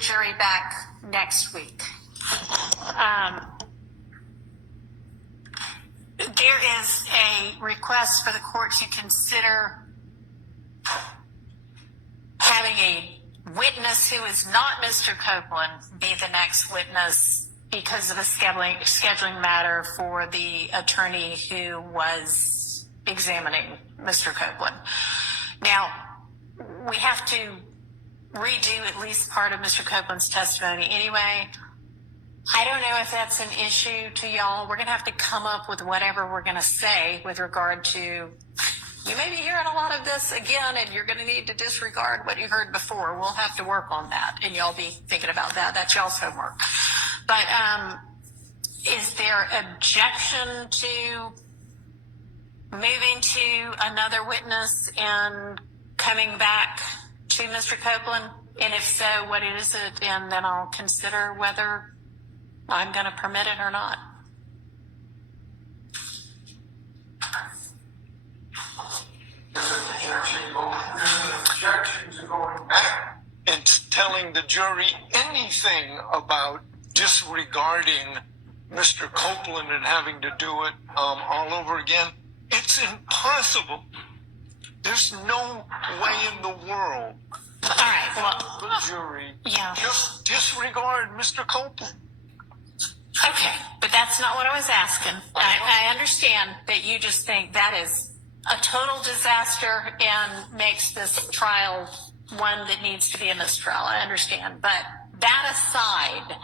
jury back next week. There is a request for the court to consider having a witness who is not Mr. Copeland be the next witness because of a scheduling matter for the attorney who was examining Mr. Copeland. Now, we have to redo at least part of Mr. Copeland's testimony anyway. I don't know if that's an issue to y'all. We're going to have to come up with whatever we're going to say with regard to, you may be hearing a lot of this again, and you're going to need to disregard what you heard before. We'll have to work on that, and y'all be thinking about that. That's y'all's homework. But is there objection to moving to another witness and coming back to Mr. Copeland? And if so, what is it? And then I'll consider whether I'm going to permit it or not. Objection to going back and telling the jury anything about disregarding Mr. Copeland and having to do it all over again. It's impossible. There's no way in the world All right, well, the jury just disregard Mr. Copeland. Okay, but that's not what I was asking. I understand that you just think that is a total disaster and makes this trial one that needs to be a mistrial. I understand. But that aside,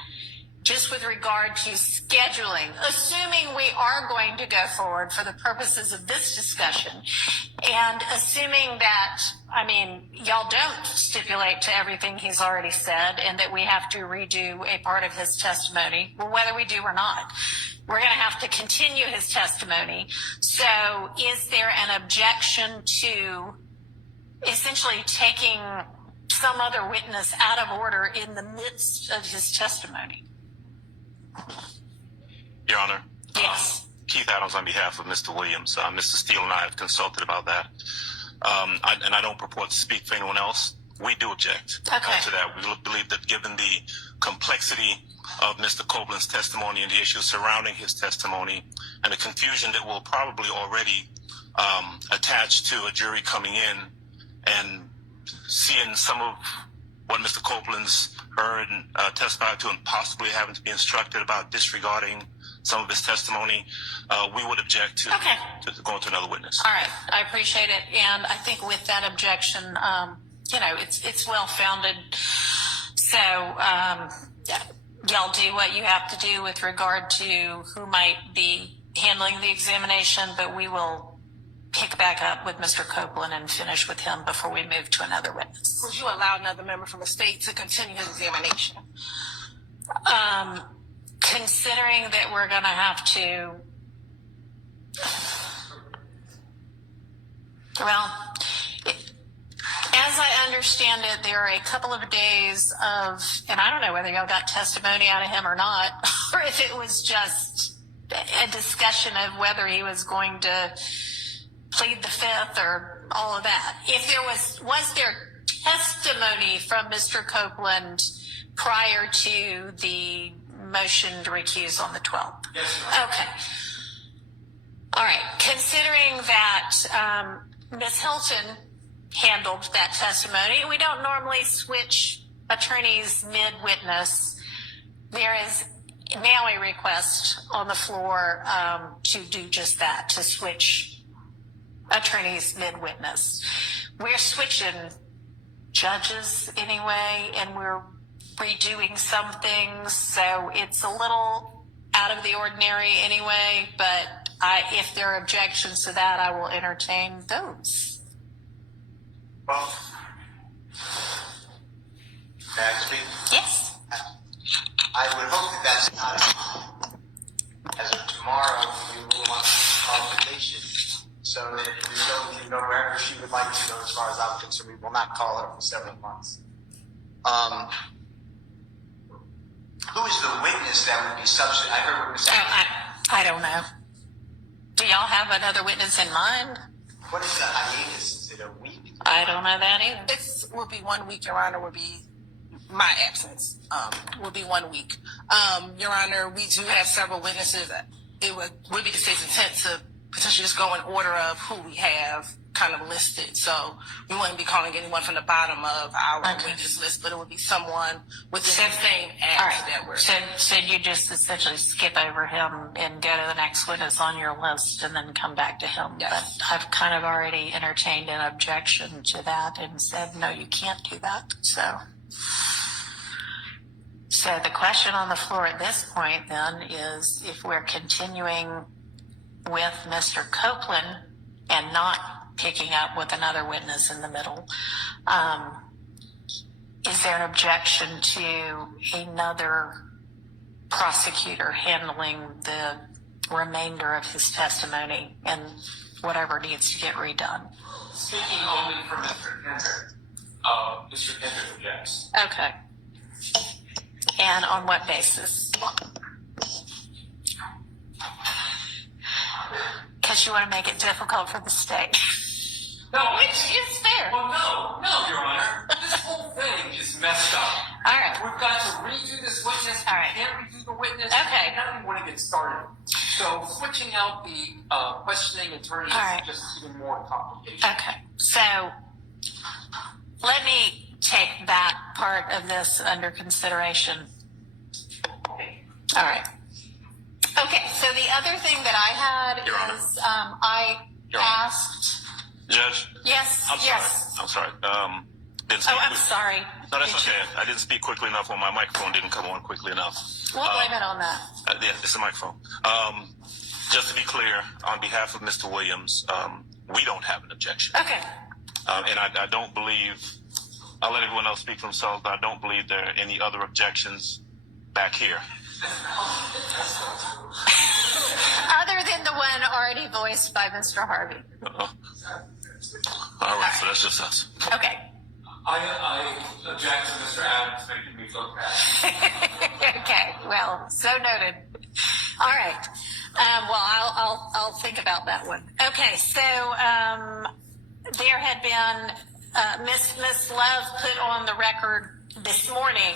just with regard to scheduling, assuming we are going to go forward for the purposes of this discussion, and assuming that, I mean, y'all don't stipulate to everything he's already said and that we have to redo a part of his testimony, well, whether we do or not, we're going to have to continue his testimony. So is there an objection to essentially taking some other witness out of order in the midst of his testimony? Your Honor. Yes. Keith Adams on behalf of Mr. Williams. Mr. Steele and I have consulted about that. And I don't purport to speak for anyone else. We do object to that. We believe that given the complexity of Mr. Copeland's testimony and the issues surrounding his testimony and the confusion that will probably already attach to a jury coming in and seeing some of what Mr. Copeland's heard and testified to and possibly having to be instructed about disregarding some of his testimony, we would object to going to another witness. All right. I appreciate it. And I think with that objection, it's well-founded. So y'all do what you have to do with regard to who might be handling the examination, but we will pick back up with Mr. Copeland and finish with him before we move to another witness. Would you allow another member from the state to continue his examination? Considering that we're going to have to, as I understand it, there are a couple of days of, and I don't know whether y'all got testimony out of him or not, or if it was just a discussion of whether he was going to plead the fifth or all of that. If there was there testimony from Mr. Copeland prior to the motion to recuse on the 12th? Yes, okay. All right. Considering that Ms. Hilton handled that testimony, we don't normally switch attorneys mid-witness. There is now a request on the floor to do just that, to switch attorneys mid-witness. We're switching judges anyway, and we're redoing some things, so it's a little out of the ordinary anyway, but if there are objections to that, I will entertain those. Well, may I speak? Yes. I would hope that that's not as of tomorrow we will want qualification, so that we can go wherever she would like to go. As far as I'm concerned, we will not call her for several months. Who is the witness that would be substitute? I heard what was saying. I don't know. Do y'all have another witness in mind? What is the hiatus? Is it a week? I don't know that either. This will be 1 week, Your Honor, will be my absence will be 1 week. Your Honor, we do have several witnesses. It would be the state's intent to potentially just go in order of who we have kind of listed. So we wouldn't be calling anyone from the bottom of our witness list, but it would be someone within the same act that we're. So you just essentially skip over him and go to the next witness on your list and then come back to him. Yes. But I've kind of already entertained an objection to that and said, no, you can't do that. So the question on the floor at this point then is if we're continuing with Mr. Copeland and not picking up with another witness in the middle, is there an objection to another prosecutor handling the remainder of his testimony and whatever needs to get redone? Speaking only for Mr. Kendrick, Mr. Kendrick objects. Okay. And on what basis? Because you want to make it difficult for the state. No, Which is fair. Well, no, Your Honor. This whole thing is messed up. All right. We've got to redo this witness. All right. We can't redo the witness. Okay. I don't even want to get started. So switching out the questioning attorney All right. is just even more complicated. Okay. So let me take that part of this under consideration. All right. Okay. So the other thing that I had Your Honor. is I Your Honor. asked. Judge, Yes. I'm yes. sorry. Didn't speak Oh, I'm quick- sorry. No, that's okay. I didn't speak quickly enough, or my microphone didn't come on quickly enough. We'll blame it on that. Yeah, it's a microphone. Just to be clear, on behalf of Mr. Williams, we don't have an objection. Okay. And I don't believe, I'll let everyone else speak for themselves, but I don't believe there are any other objections back here. Other than the one already voiced by Mr. Harvey. All right, so that's just us. Okay. I object to Mr. Adams making me look bad. Okay. Well, so noted. All right. Well, I'll think about that one. Okay. So there had been Miss Love put on the record this morning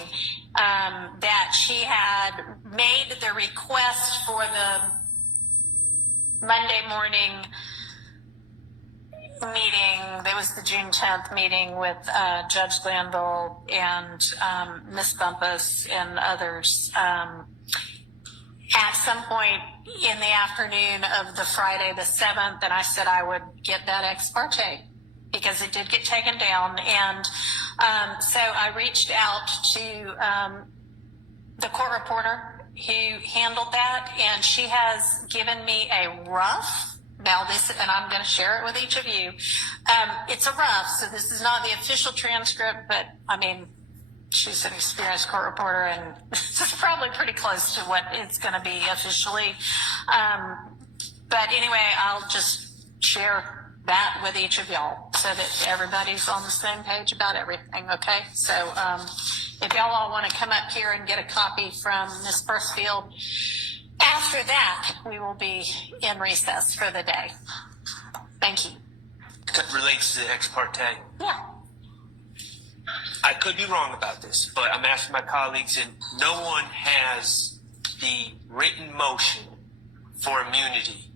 that she had made the request for the Monday morning meeting. There was the June 10th meeting with Judge Glanville and Miss Bumpus and others at some point in the afternoon of the Friday the 7th, and I said I would get that ex parte because it did get taken down. And so I reached out to the court reporter who handled that, and she has given me a rough. Now this, and I'm going to share it with each of you. It's a rough, so this is not the official transcript, but I mean, she's an experienced court reporter, and this is probably pretty close to what it's going to be officially. But anyway, I'll just share that with each of y'all so that everybody's on the same page about everything, okay? So if y'all all want to come up here and get a copy from Ms. Burstfield, after that, we will be in recess for the day. Thank you. That relates to the ex parte. Yeah. I could be wrong about this, but I'm asking my colleagues, and no one has the written motion for immunity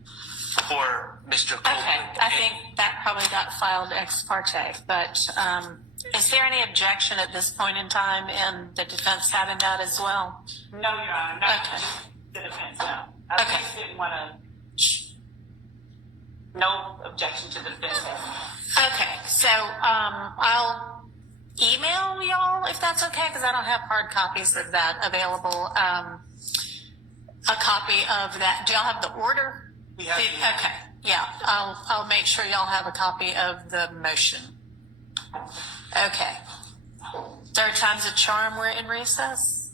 for Mr. Copeland. Okay, I think that probably got filed ex parte, but is there any objection at this point in time in the defense having that as well? No, Your Honor, not Okay. the defense, no. I Okay. just didn't want to, no objection to the defense. Okay, so I'll email y'all if that's okay, because I don't have hard copies of that available. A copy of that. Do y'all have the order? We have the- Okay, yeah, I'll make sure y'all have a copy of the motion. Okay. Third time's a charm. We're in recess.